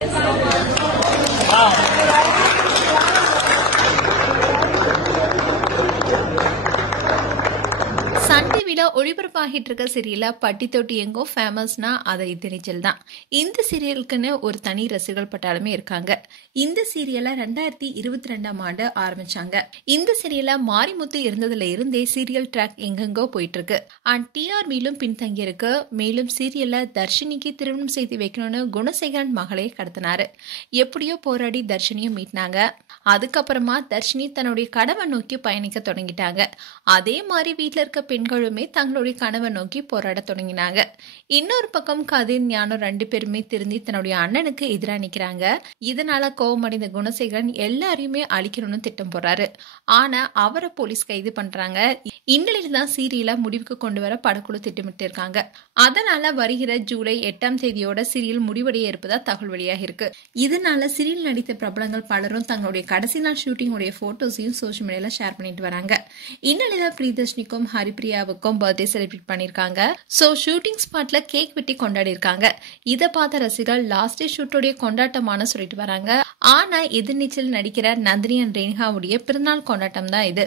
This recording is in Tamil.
சன் டிவில ஒளிபரப்பாகிட்டு இருக்க சீரியல்ல பட்டி தொட்டி எங்கோ ஃபேமஸ்னா அது இத்தினிச்சல் தான். இந்த சீரியலுக்குன்னு ஒரு தனி ரசிகர்கள் பட்டாலுமே இருக்காங்க. இந்த சீரியலை 2022 ஆரம்பிச்சாங்க. இந்த சீரியல்ல மாரிமுத்து இருந்ததுல இருந்தே சீரியல் ட்ராக் எங்கெங்கோ போயிட்டு இருக்கு. டிஆர்பியிலும் பின்தங்கி இருக்கு. மேலும் சீரியல்ல தர்ஷினிக்கு திருமணம் செய்து வைக்கணும்னு குணசேகரன் மகளே கடத்தினாரு. எப்படியோ போராடி தர்ஷினியும் மீட்னாங்க. அதுக்கப்புறமா தர்ஷினி தன்னுடைய கணவன் நோக்கி பயணிக்க தொடங்கிட்டாங்க. அதே மாதிரி வீட்டுல இருக்க பெண்களுமே தங்களுடைய கணவன் நோக்கி போராட தொடங்கினாங்க. இன்னொரு பக்கம் கதிர் ஞானம் 2 பேருமே திருந்தி தன்னுடைய அண்ணனுக்கு எதிராக நிக்கிறாங்க. இதனால கோபமடைந்த குணசேகரன் எல்லாரையுமே அழிக்கணும்னு திட்டம் போறாரு. ஆனா அவரை போலீஸ் கைது பண்றாங்க. இந்நிலையில தான் சீரியலை முடிவுக்கு கொண்டு வர படக்குழு திட்டமிட்டு இருக்காங்க. அதனால வருகிற ஜூலை 8ஆம் தேதியோட சீரியல் முடிவடைய இருப்பதா தகவல் வெளியாக இருக்கு. இதனால சீரியல் நடித்த பிரபலங்கள் பலரும் தங்களுடைய கடைசி நாள் ஷூட்டிங் உடைய போட்டோஸையும் சோசியல் மீடியால ஷேர் பண்ணிட்டு வராங்க. இந்நிலையில பிரியதர்ஷினிக்கும் ஹரிப்பிரியாவுக்கும் பர்த்டே செலிப்ரேட் பண்ணிருக்காங்க. சோ ஷூட்டிங் ஸ்பாட்ல கேக் வெட்டி கொண்டாடி இருக்காங்க. இதை பார்த்த ரசிகர்கள் லாஸ்ட் டே ஷூட்டோடைய கொண்டாட்டமான சொல்லிட்டு வராங்க. ஆனா எதிர்நீச்சல் நடிக்கிற நந்தினி அண்ட் ரேணுகாவுடைய பிறநாள் கொண்டாட்டம் தான் இது.